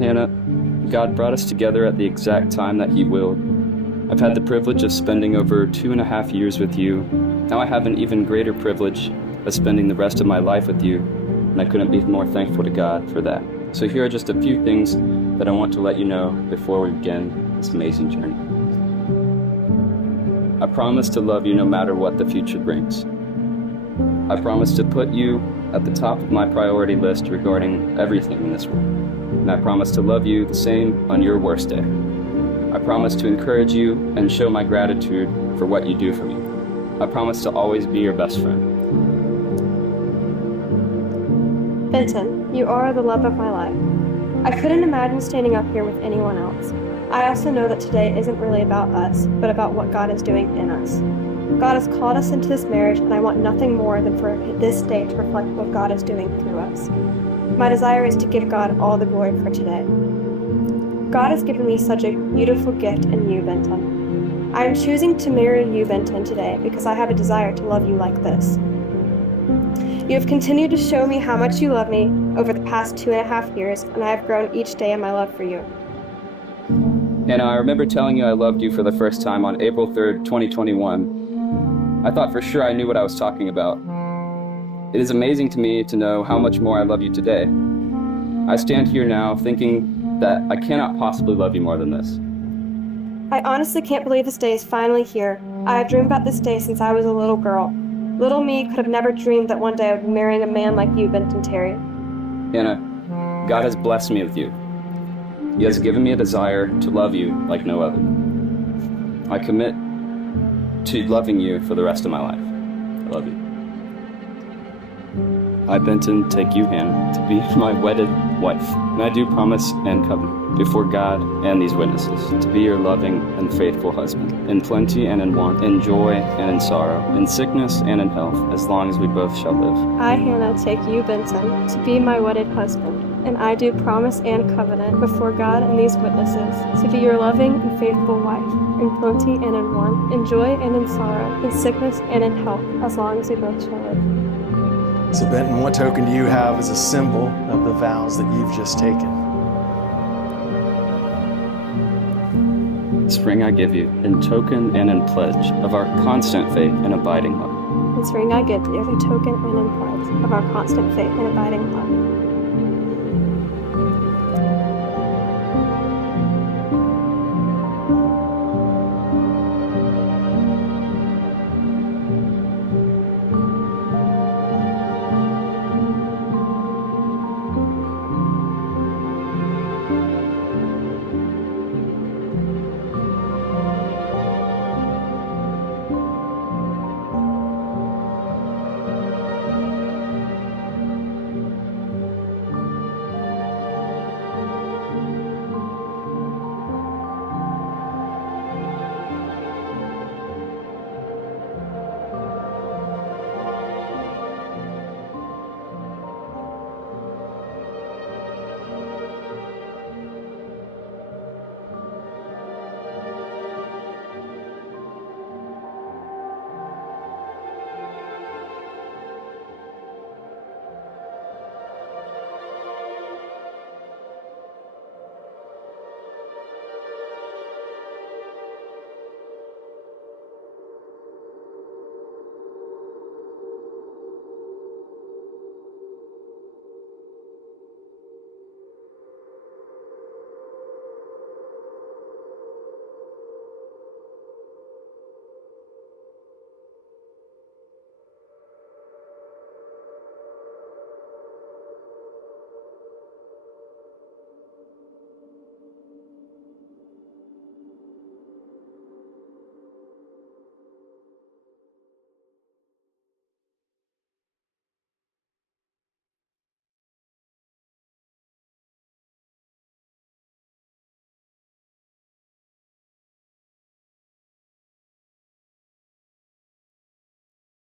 Hannah, God brought us together at the exact time that He willed. I've had the privilege of spending over 2.5 years with you. Now I have an even greater privilege of spending the rest of my life with you, and I couldn't be more thankful to God for that. So here are just a few things that I want to let you know before we begin this amazing journey. I promise to love you no matter what the future brings. I promise to put you at the top of my priority list regarding everything in this world. And I promise to love you the same on your worst day. I promise to encourage you and show my gratitude for what you do for me. I promise to always be your best friend. Benton, you are the love of my life. I couldn't imagine standing up here with anyone else. I also know that today isn't really about us, but about what God is doing in us. God has called us into this marriage, and I want nothing more than for this day to reflect what God is doing through us. My desire is to give God all the glory for today. God has given me such a beautiful gift in you, Benton. I am choosing to marry you, Benton, today because I have a desire to love you like this. You have continued to show me how much you love me over the past 2.5 years, and I have grown each day in my love for you. Hannah, I remember telling you I loved you for the first time on April 3rd, 2021. I thought for sure I knew what I was talking about. It is amazing to me to know how much more I love you today. I stand here now thinking that I cannot possibly love you more than this. I honestly can't believe this day is finally here. I have dreamed about this day since I was a little girl. Little me could have never dreamed that one day I would be marrying a man like you, Benton Terry. Hannah, God has blessed me with you. He has given me a desire to love you like no other. I commit to loving you for the rest of my life. I love you. I, Benton, take you, Hannah, to be my wedded wife, and I do promise and covenant before God and these witnesses to be your loving and faithful husband, in plenty and in want, in joy and in sorrow, in sickness and in health, as long as we both shall live. I, Hannah, take you, Benton, to be my wedded husband, and I do promise and covenant before God and these witnesses to be your loving and faithful wife, in plenty and in want, in joy and in sorrow, in sickness and in health, as long as we both shall live. So Benton, what token do you have as a symbol of the vows that you've just taken? This ring I give you, in token and in pledge of our constant faith and abiding love. This ring I give you, in token and in pledge of our constant faith and abiding love.